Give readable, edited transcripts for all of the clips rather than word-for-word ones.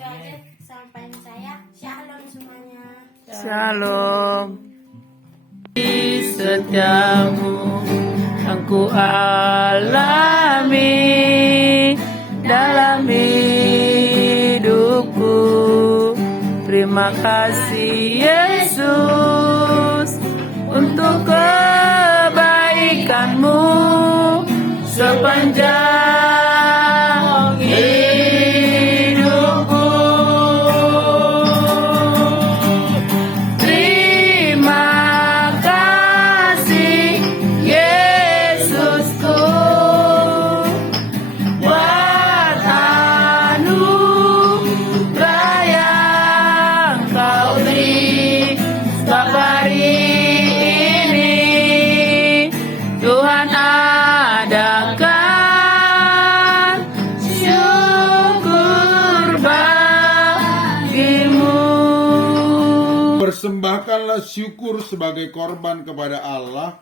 Itu aja sampaian saya. Shalom semuanya. Shalom. Di setiamu yang ku alami dalam hidupku. Terima kasih Yesus untuk kebaikanmu sepanjang hidupku. Terima kasih Yesusku buat anugerah yang kau beri setiap hari ini. Tuhan adakan syukur bagimu. Persembahkanlah syukur sebagai korban kepada Allah,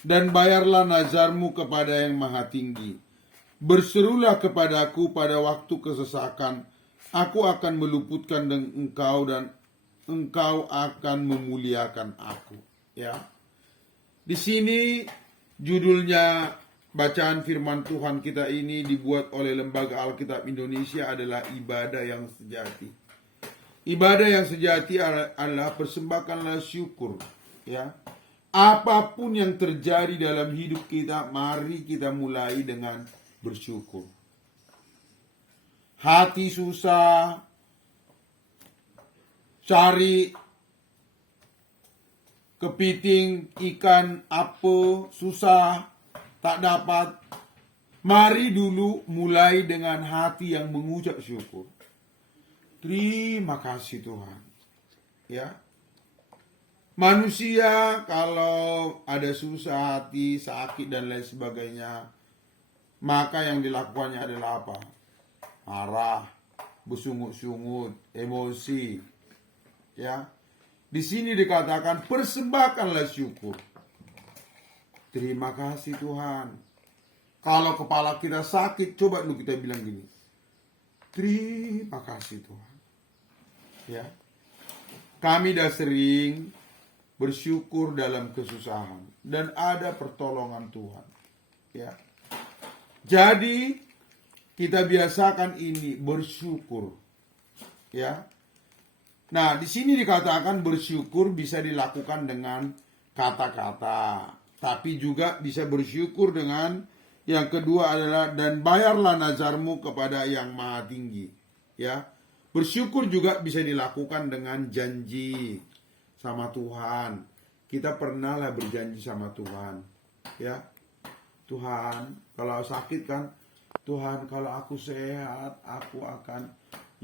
dan bayarlah nazarmu kepada Yang Maha Tinggi. Berserulah kepadaku pada waktu kesesakan, aku akan meluputkan dengan engkau, dan engkau akan memuliakan aku. Ya, di sini judulnya bacaan firman Tuhan kita ini dibuat oleh Lembaga Alkitab Indonesia adalah ibadah yang sejati. Ibadah yang sejati adalah persembahkanlah syukur, ya. Apapun yang terjadi dalam hidup kita, mari kita mulai dengan bersyukur. Hati susah, cari kepiting, ikan, apa, susah, tak dapat. Mari dulu mulai dengan hati yang mengucap syukur. Terima kasih Tuhan. Ya. Manusia kalau ada susah hati, sakit dan lain sebagainya, maka yang dilakukannya adalah apa? Marah, bersungut-sungut, emosi. Ya. Di sini dikatakan persembahkanlah syukur. Terima kasih Tuhan. Kalau kepala kita sakit, coba dulu kita bilang gini. Terima kasih Tuhan. Ya. Kami dah sering bersyukur dalam kesusahan dan ada pertolongan Tuhan. Ya. Jadi kita biasakan ini bersyukur. Ya. Nah, di sini dikatakan bersyukur bisa dilakukan dengan kata-kata, tapi juga bisa bersyukur dengan yang kedua adalah dan bayarlah nazarmu kepada Yang Maha Tinggi. Ya. Bersyukur juga bisa dilakukan dengan janji sama Tuhan. Kita pernahlah berjanji sama Tuhan. Ya. Tuhan, kalau sakit kan, Tuhan kalau aku sehat, aku akan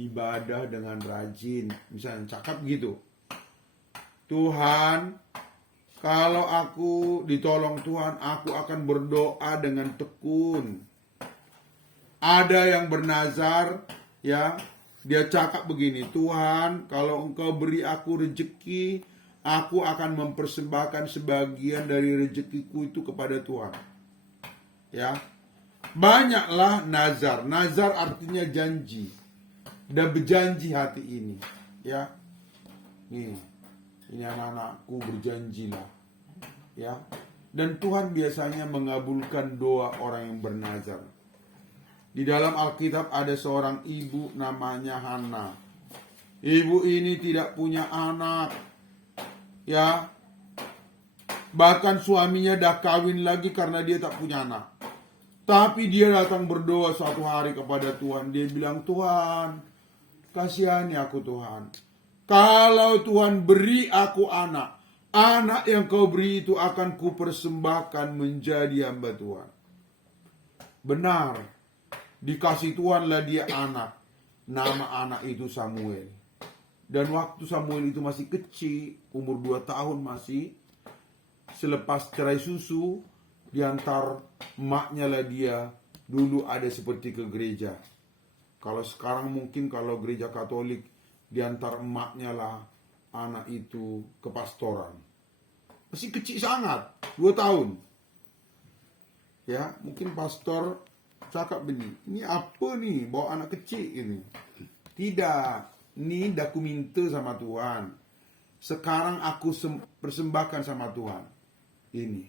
ibadah dengan rajin. Misalnya cakap gitu. Tuhan, kalau aku ditolong Tuhan, aku akan berdoa dengan tekun. Ada yang bernazar, ya, dia cakap begini, Tuhan, kalau engkau beri aku rezeki, aku akan mempersembahkan sebagian dari rezekiku itu kepada Tuhan. Ya, banyaklah nazar. Nazar artinya janji. Dan berjanji hati ini. Ya, ini anak-anakku berjanjilah. Ya, dan Tuhan biasanya mengabulkan doa orang yang bernazar. Di dalam Alkitab ada seorang ibu namanya Hana. Ibu ini tidak punya anak. Ya. Bahkan suaminya dah kawin lagi karena dia tak punya anak. Tapi dia datang berdoa suatu hari kepada Tuhan. Dia bilang, Tuhan, kasihani aku Tuhan. Kalau Tuhan beri aku anak, anak yang kau beri itu akan kupersembahkan menjadi hamba Tuhan. Benar. Dikasih Tuhanlah dia anak. Nama anak itu Samuel. Dan waktu Samuel itu masih kecil, umur 2 tahun masih, selepas cerai susu, diantar emaknya lah dia dulu ada seperti ke gereja. Kalau sekarang mungkin kalau gereja Katolik, diantar emaknya lah anak itu ke pastoran. Masih kecil sangat, 2 tahun. Ya, mungkin pastor cakap begini, ini apa nih bawa anak kecil ini? Tidak. Ini dah aku minta sama Tuhan. Sekarang aku persembahkan sama Tuhan. Ini.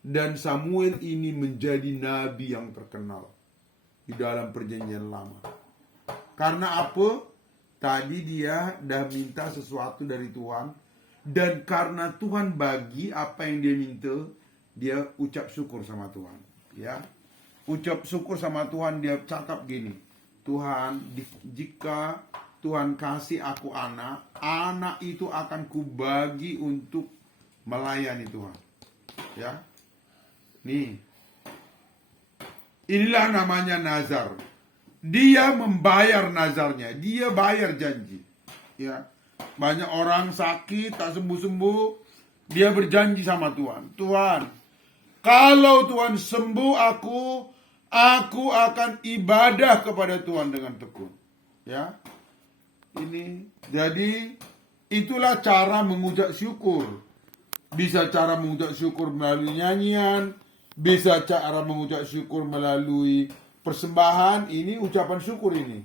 Dan Samuel ini menjadi nabi yang terkenal di dalam perjanjian lama. Karena apa? Tadi dia dah minta sesuatu dari Tuhan. Dan karena Tuhan bagi apa yang dia minta, dia ucap syukur sama Tuhan. Ya, ucap syukur sama Tuhan, dia cakap gini, Tuhan, jika Tuhan kasih aku anak itu akan kubagi untuk melayani Tuhan. Ya, nih, inilah namanya nazar. Dia membayar nazarnya, dia bayar janji. Ya, banyak orang sakit tak sembuh-sembuh, dia berjanji sama Tuhan. Tuhan, kalau Tuhan sembuh aku akan ibadah kepada Tuhan dengan tekun. Ya, ini jadi itulah cara mengucap syukur. Bisa cara mengucap syukur melalui nyanyian, bisa cara mengucap syukur melalui persembahan. Ini ucapan syukur ini.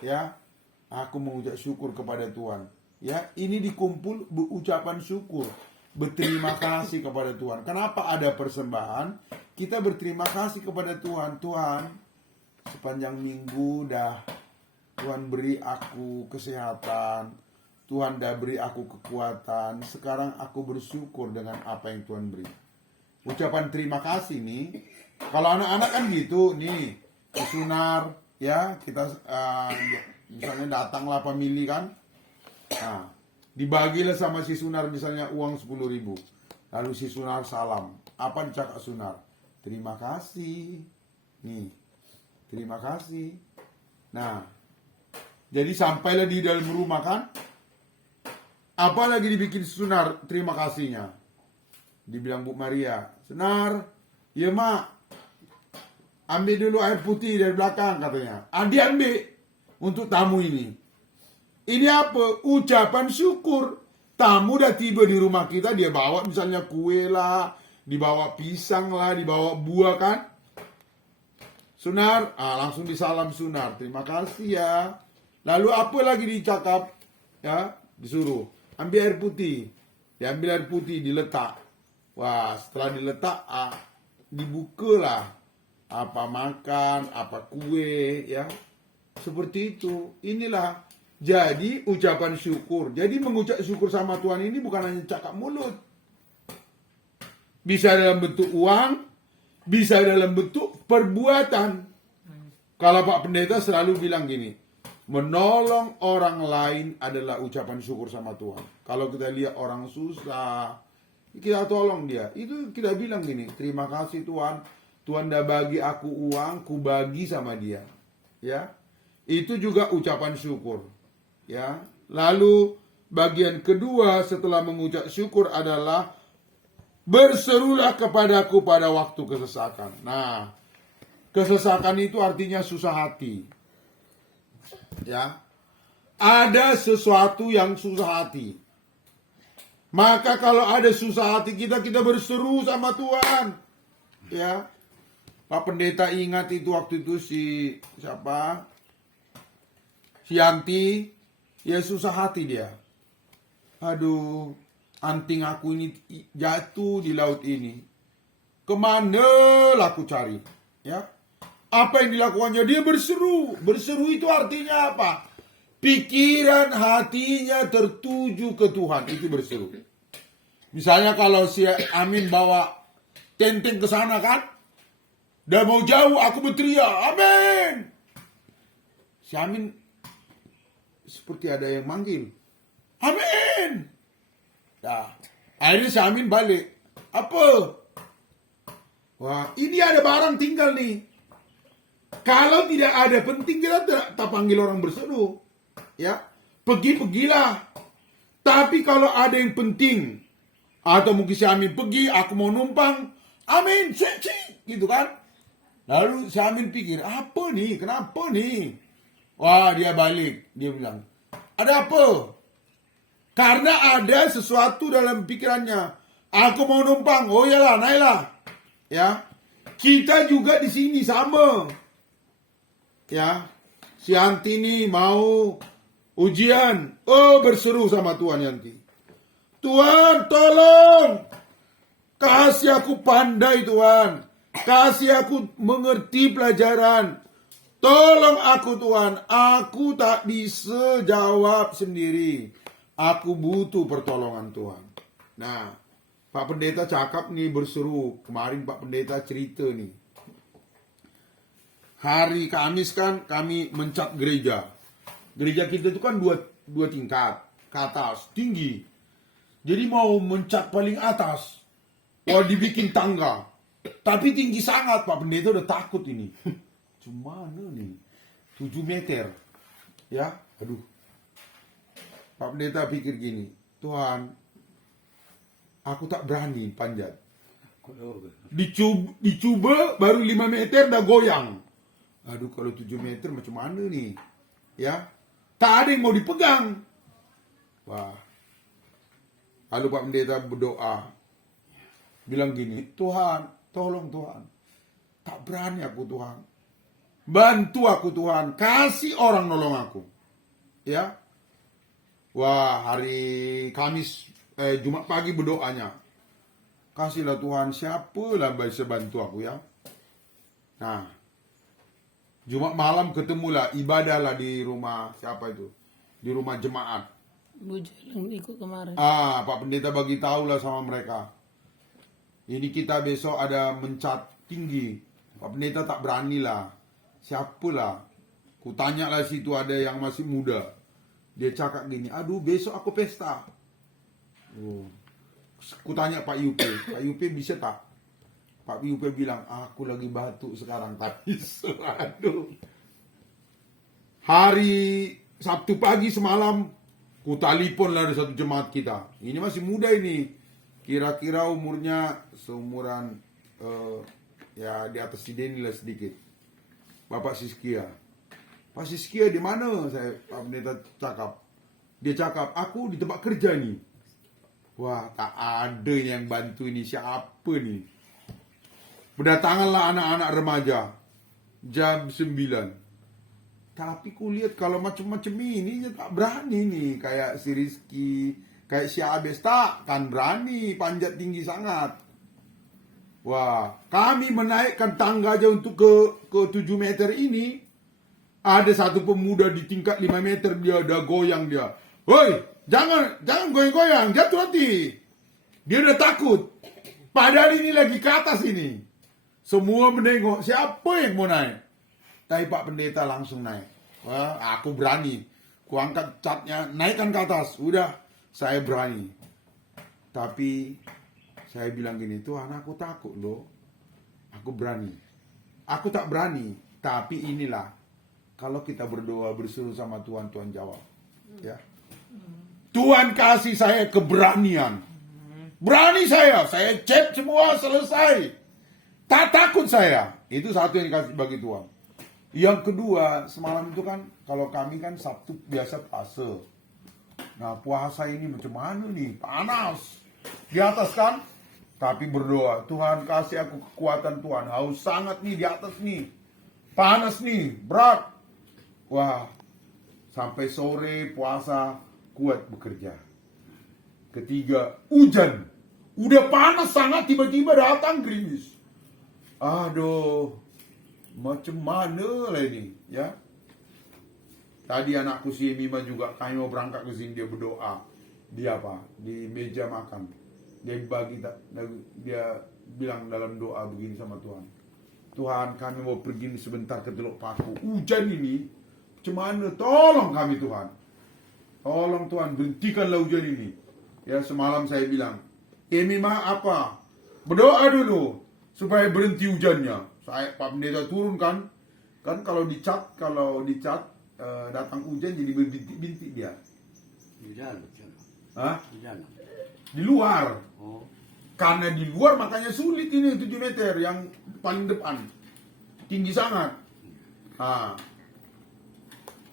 Ya, aku mengucap syukur kepada Tuhan. Ya, ini dikumpul ucapan syukur. Berterima kasih kepada Tuhan. Kenapa ada persembahan? Kita berterima kasih kepada Tuhan. Tuhan, sepanjang minggu dah Tuhan beri aku kesehatan. Tuhan dah beri aku kekuatan. Sekarang aku bersyukur dengan apa yang Tuhan beri. Ucapan terima kasih nih. Kalau anak-anak kan gitu nih, sunar ya, kita misalnya datanglah family kan. Nah, dibagilah sama si Sunar misalnya uang 10.000. Lalu si Sunar salam. Apa dicakap Sunar? Terima kasih. Nih, terima kasih. Nah, jadi sampailah di dalam rumah kan. Apa lagi dibikin Sunar terima kasihnya? Dibilang Bu Maria, Sunar, ya mak, ambil dulu air putih dari belakang katanya. Dia ambil untuk tamu ini. Ini apa? Ucapan syukur. Tamu dah tiba di rumah kita, dia bawa misalnya kue lah, dibawa pisang lah, dibawa buah kan. Sunar, langsung disalam Sunar. Terima kasih ya. Lalu apa lagi dicakap? Ya, disuruh ambil air putih. Diambil air putih, diletak. Wah, setelah diletak, dibukalah. Apa makan, apa kue, ya. Seperti itu. Inilah. Jadi ucapan syukur. Jadi mengucap syukur sama Tuhan ini bukan hanya cakap mulut. Bisa dalam bentuk uang, bisa dalam bentuk perbuatan. Kalau Pak Pendeta selalu bilang gini, menolong orang lain adalah ucapan syukur sama Tuhan. Kalau kita lihat orang susah, kita tolong dia. Itu kita bilang gini, terima kasih Tuhan. Tuhan dah bagi aku uang, ku bagi sama dia. Ya, itu juga ucapan syukur. Ya, lalu bagian kedua setelah mengucap syukur adalah berserulah kepadaku pada waktu kesesakan. Nah, kesesakan itu artinya susah hati. Ya, ada sesuatu yang susah hati. Maka kalau ada susah hati kita berseru sama Tuhan. Ya, Pak Pendeta ingat itu waktu itu si Yanti. Ya susah hati dia. Aduh, anting aku ini jatuh di laut ini. Kemana lah aku cari? Ya, apa yang dilakukannya? Dia berseru. Berseru itu artinya apa? Pikiran hatinya tertuju ke Tuhan. Itu berseru. Misalnya kalau si Amin bawa tenteng ke sana kan? Dah mau jauh, aku berteriak, Amin. Si Amin seperti ada yang manggil, Amin. Dah, akhirnya si Amin balik. Apa? Wah, ini ada barang tinggal nih. Kalau tidak ada penting, kita tak panggil orang berseru. Ya, pergilah. Tapi kalau ada yang penting, atau mungkin si Amin pergi, aku mau numpang, Amin, cek, gitu kan. Lalu si Amin pikir, apa nih, kenapa nih? Wah, dia balik. Dia bilang, ada apa? Karena ada sesuatu dalam pikirannya. Aku mau numpang. Oh iyalah, naiklah. Ya, kita juga di sini sama. Ya, si Anti ini mau ujian. Oh, berseru sama Tuhan Yanti. Tuhan, tolong. Kasih aku pandai, Tuhan. Kasih aku mengerti pelajaran. Tolong aku, Tuhan. Aku tak bisa jawab sendiri. Aku butuh pertolongan Tuhan. Nah, Pak Pendeta cakap nih, berseru. Kemarin Pak Pendeta cerita nih. Hari Kamis kan kami mencat gereja. Gereja kita itu kan dua tingkat. Ke atas, tinggi. Jadi mau mencat paling atas. Wah, dibikin tangga. Tapi tinggi sangat. Pak Pendeta udah takut ini. Cumana nih? 7 meter. Ya, aduh. Pak Pendeta pikir gini. Tuhan, aku tak berani panjat. Dicoba baru 5 meter udah goyang. Aduh, kalau 7 meter macam mana nih? Ya, tak ada yang mau dipegang. Wah. Lalu Pak Pendeta berdoa. Bilang gini, Tuhan, tolong Tuhan. Tak berani aku, Tuhan. Bantu aku, Tuhan. Kasih orang nolong aku. Ya. Wah, hari Kamis, Jumat pagi berdoanya. Kasihlah Tuhan, siapalah bisa bantu aku, ya. Nah, Jumat malam ketemulah, ibadahlah di rumah, siapa itu? Di rumah jemaat. Bu Jalang ikut kemarin. Pak Pendeta bagi tahu lah sama mereka. Ini kita besok ada mencat tinggi. Pak Pendeta tak berani lah. Siapalah. Kutanya lah situ ada yang masih muda. Dia cakap gini, aduh besok aku pesta. Oh. Kutanya Pak Yupe, Pak Yupe bisa tak? Pak Yupe bilang, aku lagi batuk sekarang, tak bisa. Aduh. Hari Sabtu pagi semalam, ku telepon lah ada satu jemaat kita. Ini masih muda ini. Kira-kira umurnya seumuran ya di atas si Denny lah sedikit. Bapak Siskia. Pak Siskia di mana? Saya Pak Pendeta cakap. Dia cakap, aku di tempat kerja nih. Wah, tak ada yang bantu ini. Siapa nih? Berdatanganlah anak-anak remaja. Jam 9. Tapi kulihat kalau macam-macam ini tak berani nih. Kayak si Rizky, kayak si Abes tak kan berani panjat tinggi sangat. Wah, kami menaikkan tangga aja untuk ke 7 meter ini. Ada satu pemuda di tingkat 5 meter dia udah goyang dia. Woi, jangan goyang-goyang, jatuh nanti. Dia udah takut. Padahal ini lagi ke atas ini. Semua menengok, siapa yang mau naik? Tapi Pak Pendeta langsung naik. Wah, aku berani. Ku angkat catnya, naikkan ke atas. Udah, saya berani. Tapi saya bilang gini, Tuhan aku takut loh. Aku berani. Aku tak berani. Tapi inilah, kalau kita berdoa berseru sama Tuhan, Tuhan jawab. Ya. Tuhan kasih saya keberanian. Berani saya cek semua selesai. Tak takut saya. Itu satu yang dikasih bagi Tuhan. Yang kedua, semalam itu kan, kalau kami kan Sabtu biasa puasa. Nah, puasa ini macam mana nih? Panas. Di atas kan? Tapi berdoa, Tuhan kasih aku kekuatan Tuhan. Haus sangat nih di atas nih. Panas nih, berat. Wah, sampai sore puasa kuat bekerja. Ketiga, hujan. Udah panas sangat, tiba-tiba datang gerimis. Aduh, macam mana lah ini, ya? Tadi anakku si Mima juga, kami mau berangkat ke sini, dia berdoa. Dia apa? Di meja makan. Dia bilang dalam doa begini sama Tuhan. Tuhan, kami mau pergi sebentar ke Teluk Paku. Hujan ini, macam mana? Tolong kami Tuhan. Tolong Tuhan, berhentikanlah hujan ini. Ya, semalam saya bilang, Mima apa? Berdoa dulu supaya berhenti hujannya. Saya Pak Pendeta turun kan kalau dicat datang hujan jadi berbintik-bintik dia. Hujan. Hah? Hujan. Di luar. Oh. Karena di luar makanya sulit ini 7 meter yang paling depan. Tinggi sangat.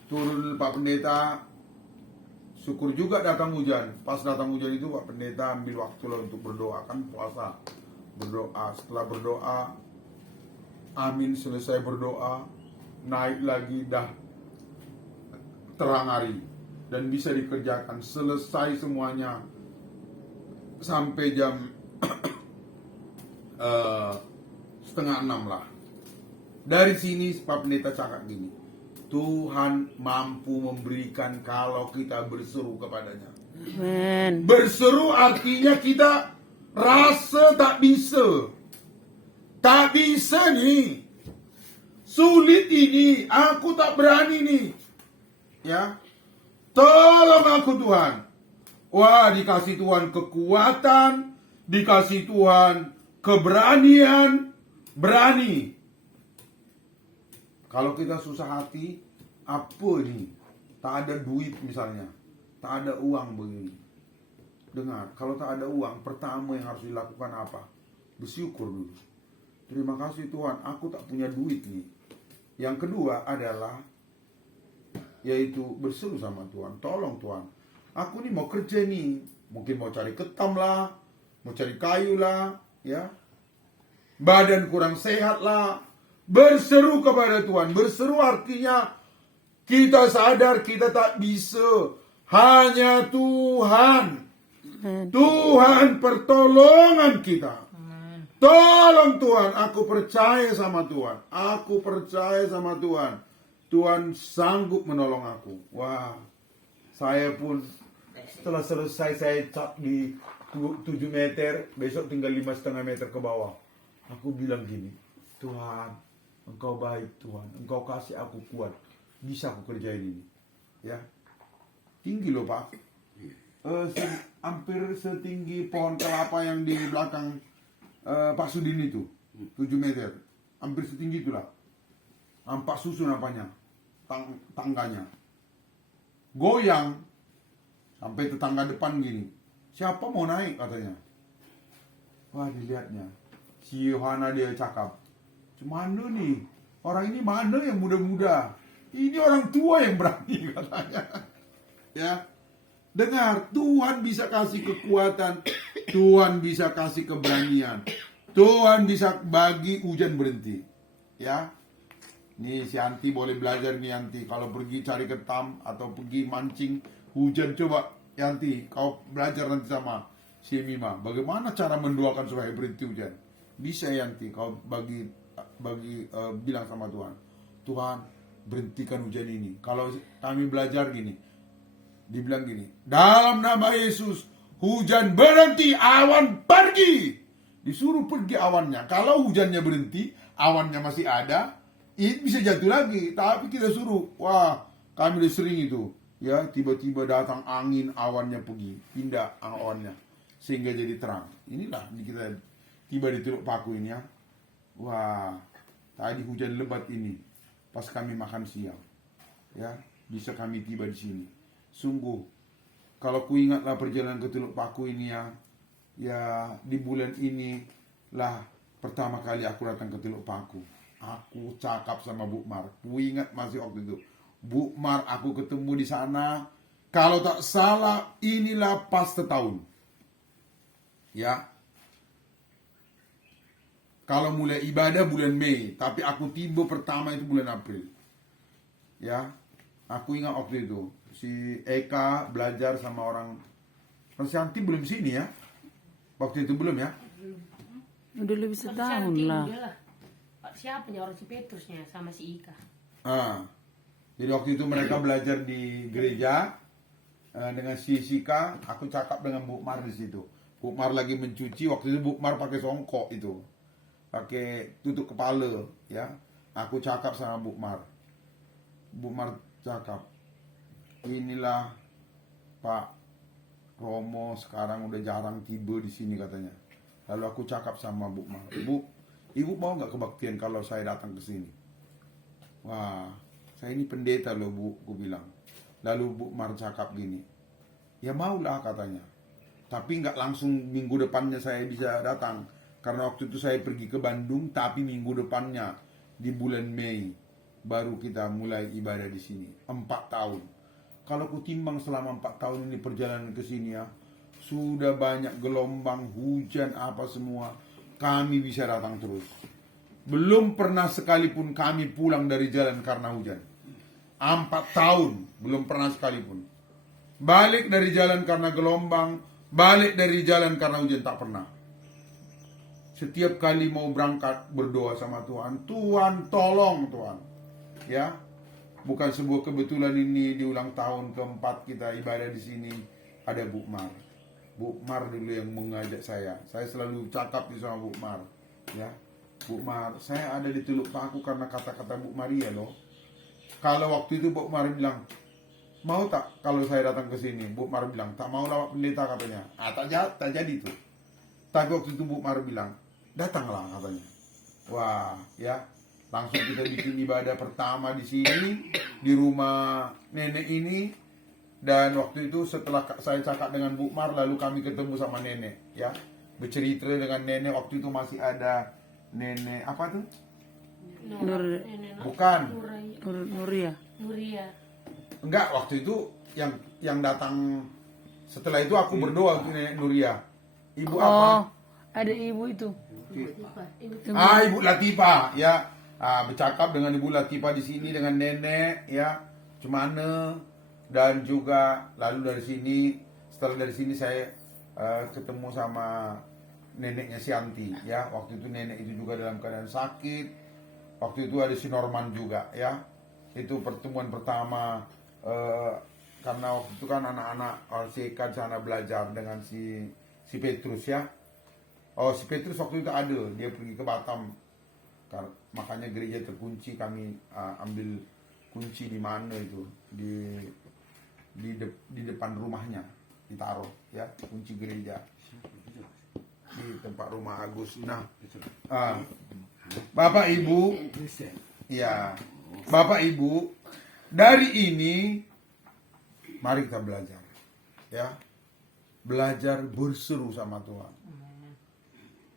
Turun Pak Pendeta. Syukur juga datang hujan. Pas datang hujan itu Pak Pendeta ambil waktu lah untuk berdoa, kan puasa. Berdoa, setelah berdoa, amin, selesai berdoa, naik lagi dah terang hari. dan bisa dikerjakan selesai semuanya sampai jam setengah 6 lah. Dari sini Pak Pendeta cakap gini, Tuhan mampu memberikan kalau kita berseru kepadanya. Amen. Berseru artinya kita rasa tak bisa. Tak bisa nih. Sulit ini, aku tak berani nih. Ya. Tolong aku Tuhan. Wah, dikasih Tuhan kekuatan, dikasih Tuhan keberanian, berani. Kalau kita susah hati, apa nih? Tak ada duit misalnya, tak ada uang begini. Dengar, kalau tak ada uang, pertama yang harus dilakukan apa? Bersyukur dulu. Terima kasih Tuhan, aku tak punya duit nih. Yang kedua adalah yaitu berseru sama Tuhan. Tolong Tuhan, aku nih mau kerja nih, mungkin mau cari ketam lah, mau cari kayu lah, ya. Badan kurang sehat lah. Berseru kepada Tuhan. Berseru artinya kita sadar kita tak bisa. Hanya Tuhan. Tuhan pertolongan kita. Tolong Tuhan, aku percaya sama Tuhan. Aku percaya sama Tuhan. Tuhan sanggup menolong aku. Wah, saya pun setelah selesai saya cap di 7 meter, besok tinggal 5,5 meter ke bawah. Aku bilang gini, Tuhan, Engkau baik Tuhan, Engkau kasih aku kuat, bisa aku kerjain ini. Ya, tinggi loh Pak. Hampir setinggi pohon kelapa yang di belakang Pak Sudin itu, 7 meter, hampir setinggi itulah. Nampak susun apanya, tangganya. Goyang, sampai tetangga depan gini. Siapa mau naik katanya. Wah dilihatnya, si Yohana dia cakap, "Mana nih, orang ini mana yang muda-muda? Ini orang tua yang berani," katanya. Ya, dengar, Tuhan bisa kasih kekuatan, Tuhan bisa kasih keberanian, Tuhan bisa bagi hujan berhenti. Ya, nih si Anti boleh belajar nih Anti, kalau pergi cari ketam atau pergi mancing hujan, coba Yanti kau belajar nanti sama si Mima, bagaimana cara mendoakan supaya berhenti hujan. Bisa Yanti kau bagi bilang sama Tuhan, Tuhan berhentikan hujan ini. Kalau kami belajar gini, dibilang gini, dalam nama Yesus hujan berhenti, awan pergi. Disuruh pergi awannya. Kalau hujannya berhenti, awannya masih ada, itu bisa jatuh lagi. Tapi kita suruh, wah kami udah sering itu, ya tiba-tiba datang angin, awannya pergi, pindah awannya sehingga jadi terang. Inilah kita tiba di Teluk Paku ini ya. Wah, tadi hujan lebat ini pas kami makan siang, ya bisa kami tiba di sini. Sungguh, kalau ku ingatlah perjalanan ke Teluk Paku ini ya di bulan ini lah pertama kali aku datang ke Teluk Paku. Aku cakap sama Bu Mar, ku ingat masih waktu itu. Bu Mar, aku ketemu di sana. Kalau tak salah, inilah pas setahun. Ya. Kalau mulai ibadah bulan Mei, tapi aku tiba pertama itu bulan April. Ya. Aku ingat waktu itu. Si Eka belajar sama orang. Santi belum sini ya. Waktu itu belum ya. Udah lebih setahun lah. Siapa nih orang si Petrusnya sama si Ika? Jadi waktu itu mereka belajar di gereja dengan si Sika. Aku cakap dengan Bu Mar di situ. Bu Mar lagi mencuci. Waktu itu Bu Mar pakai songkok itu, pakai tutup kepala. Ya, aku cakap sama Bu Mar. Bu Mar cakap, inilah Pak Romo sekarang udah jarang tiba di sini katanya. Lalu aku cakap sama Bu Mar, Bu, Ibu mau nggak kebaktian kalau saya datang ke sini? Wah, saya ini pendeta loh Bu, aku bilang. Lalu Bu Mar cakap gini, ya maulah katanya. Tapi nggak langsung minggu depannya saya bisa datang. Karena waktu itu saya pergi ke Bandung, tapi minggu depannya di bulan Mei baru kita mulai ibadah di sini. 4 tahun. Kalau ku timbang selama 4 tahun ini perjalanan ke sini ya, sudah banyak gelombang, hujan, apa semua. Kami bisa datang terus. Belum pernah sekalipun kami pulang dari jalan karena hujan. 4 tahun belum pernah sekalipun. balik dari jalan karena gelombang, balik dari jalan karena hujan, tak pernah. Setiap kali mau berangkat berdoa sama Tuhan, Tuhan tolong Tuhan. Ya, bukan sebuah kebetulan ini di ulang tahun keempat kita ibadah di sini ada Bu Mar. Bu Mar dulu yang mengajak saya. Saya selalu cakap di sama Bu Mar. Ya, Bu Mar, saya ada di Teluk Paku karena kata-kata Bu Maria loh. Kalau waktu itu Bu Mar bilang, mau tak kalau saya datang ke sini? Bu Mar bilang, tak mau lah Pak Pendeta katanya. Tak jadi tuh. Tapi waktu itu Bu Mar bilang, datanglah katanya. Wah, ya. Langsung kita bikin ibadah pertama di sini, di rumah nenek ini. Dan waktu itu setelah saya cakap dengan Bu Mar, lalu kami ketemu sama nenek, ya. Bercerita dengan nenek, waktu itu masih ada nenek, apa tuh? Bukan. Nuria. Enggak, waktu itu yang datang setelah itu aku berdoa untuk nenek Nuria. Ibu apa? Ada ibu itu. Ibu Latifah, ya. Bercakap dengan Ibu Latifah di sini dengan nenek, ya. Cemana dan juga lalu dari sini, setelah dari sini saya ketemu sama neneknya Sianti, ya. Waktu itu nenek itu juga dalam keadaan sakit. Waktu itu ada si Norman juga, ya. Itu pertemuan pertama karena waktu itu kan anak-anak RCK di sana belajar dengan si Petrus, ya. Oh, si Petrus waktu itu ada, dia pergi ke Batam. Makanya gereja terkunci, kami ambil kunci di mana itu, di depan rumahnya ditaruh, ya, kunci gereja di tempat rumah Agus. Nah, Bapak Ibu, ya, Bapak Ibu, dari ini mari kita belajar, ya, belajar berseru sama Tuhan.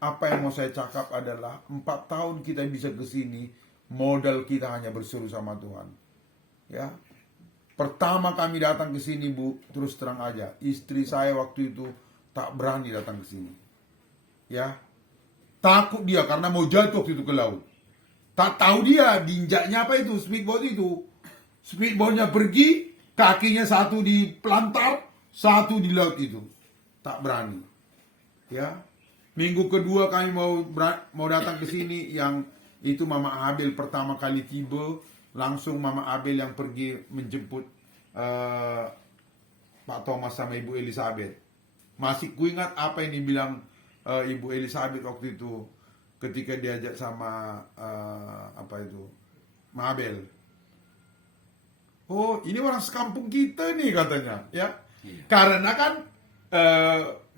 Apa yang mau saya cakap adalah 4 tahun kita bisa ke sini, modal kita hanya berseru sama Tuhan. Ya. Pertama kami datang ke sini, Bu, terus terang aja, istri saya waktu itu tak berani datang ke sini. Ya. Takut dia karena mau jatuh waktu itu ke laut. Tak tahu dia diinjaknya apa itu, speedboat itu. Speedboatnya pergi, kakinya satu di pelantar, satu di laut itu. Tak berani. Ya. Minggu kedua kami mau datang ke sini, yang itu Mama Abel pertama kali tiba, langsung Mama Abel yang pergi menjemput Pak Thomas sama Ibu Elizabeth. Masih kuingat apa yang dibilang Ibu Elizabeth waktu itu ketika diajak sama Ma Abel. Oh, ini orang sekampung kita nih katanya, ya. Iya. Karena kan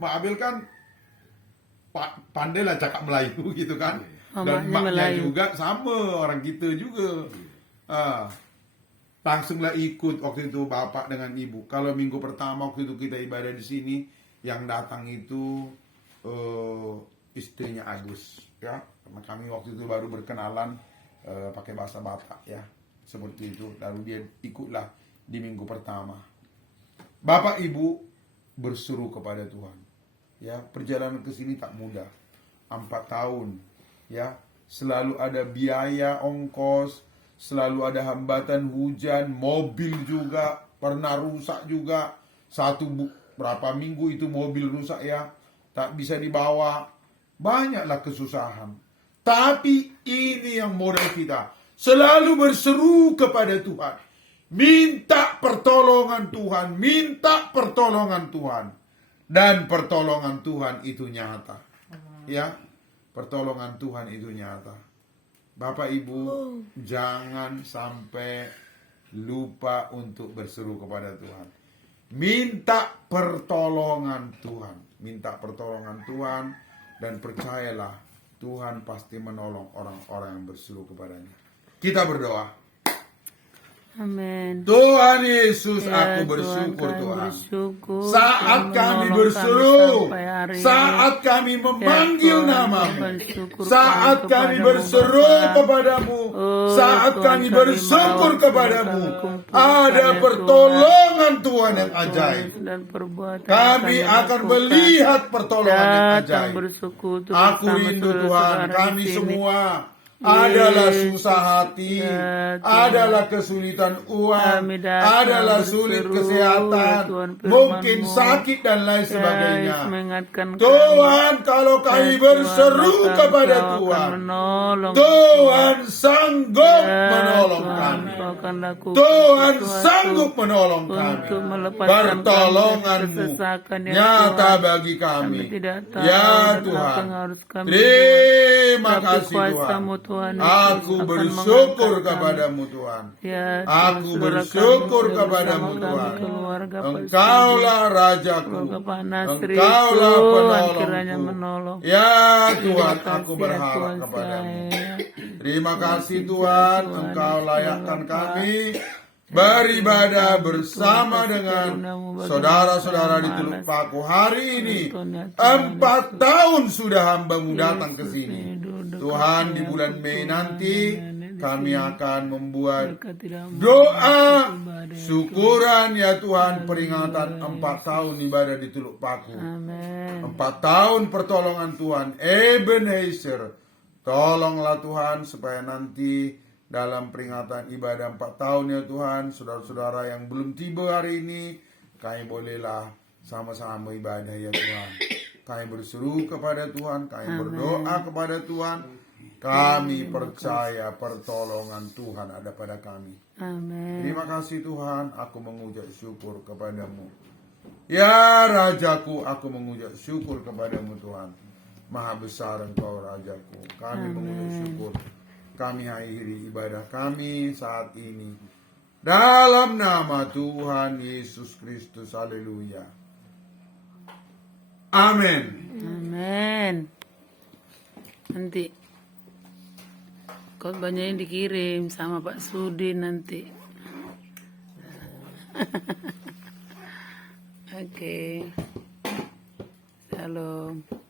Ma Abel kan pandai lah cakap Melayu gitu kan. Dan maknya juga sama orang kita juga. Langsunglah ikut waktu itu bapak dengan ibu. Kalau minggu pertama waktu itu kita ibadah di sini, yang datang itu istrinya Agus, ya. Karena kami waktu itu baru berkenalan pakai bahasa Batak, ya. Seperti itu. Lalu dia ikutlah di minggu pertama. Bapak ibu berseru kepada Tuhan. Ya, perjalanan ke sini tak mudah. 4 tahun, ya. Selalu ada biaya ongkos, selalu ada hambatan hujan, mobil juga pernah rusak juga. Berapa minggu itu mobil rusak, ya. Tak bisa dibawa. Banyaklah kesusahan. Tapi ini yang modal kita. Selalu berseru kepada Tuhan. Minta pertolongan Tuhan, minta pertolongan Tuhan. Dan pertolongan Tuhan itu nyata. Ya, pertolongan Tuhan itu nyata. Bapak Ibu, jangan sampai lupa untuk berseru kepada Tuhan. Minta pertolongan Tuhan. Minta pertolongan Tuhan. Dan percayalah, Tuhan pasti menolong orang-orang yang berseru kepadanya. Kita berdoa. Amin. Tuhan Yesus, aku bersyukur Tuhan. Saat kami berseru, saat kami memanggil namamu, saat kami berseru kepadamu, saat kami bersyukur kepadamu, ada pertolongan Tuhan yang ajaib. Kami akan melihat pertolongan yang ajaib. Aku rindu Tuhan, kami semua adalah susah hati, Ya, Tuhan. adalah kesulitan uang, Kami datang adalah sulit berseru, kesehatan, Tuhan, mungkin firman-Mu. sakit dan lain Ya, sebagainya. mengingatkan Tuhan, kalau kami. kami Ya, berseru Tuhan, kepada Engkau akan Tuhan, menolong. Tuhan sanggup Ya, menolong Tuhan, kami. Engkau akan lakukan Tuhan sesuatu sanggup menolong kami. untuk melepaskan Pertolongan-Mu kami dari kesesakan, ya nyata Tuhan. bagi kami. Kami tidak tahu Ya dan apa Tuhan, yang harus kami terima buat. Tapi kasih Tuhan. kuasa-Mu, Tuhan, Yesus Aku akan bersyukur mengangkat kami. kepadamu Tuhan. Ya, Aku Tuhan, saudara bersyukur kami, kepadamu bersama Tuhan. kami, keluarga Pak Engkaulah Rajaku. Keluarga Pak Nasri, Engkaulah Tuhan kiranya penolongku. menolong. Ya Tuhan, Terima aku kasih, ya berharap Tuhan, kepadamu. saya. Terima kasih Tuhan, Engkau layakkan kami beribadah bersama dengan saudara-saudara di Teluk Paku hari ini. 4 tahun sudah hamba-Mu datang ke sini. Tuhan, di bulan Mei nanti kami akan membuat doa syukuran ya Tuhan, peringatan 4 tahun ibadah di Teluk Paku. Amin. 4 tahun pertolongan Tuhan Ebenezer. Tolonglah Tuhan supaya nanti dalam peringatan ibadah 4 tahun ya Tuhan, saudara-saudara yang belum tiba hari ini, kami bolehlah sama-sama ibadah ya Tuhan. Kami berseru kepada Tuhan, kami berdoa kepada Tuhan. Kami percaya pertolongan Tuhan ada pada kami. Amin. Terima kasih Tuhan, aku mengucap syukur kepadamu. Ya Rajaku, aku mengucap syukur kepadamu Tuhan. Maha besar Engkau Rajaku. Kami mengucap syukur. Kami akhiri ibadah kami saat ini. Dalam nama Tuhan Yesus Kristus. Haleluya. Amin. Amin. Nanti khotbahnya dikirim sama Pak Sudi nanti. Oke. Shalom.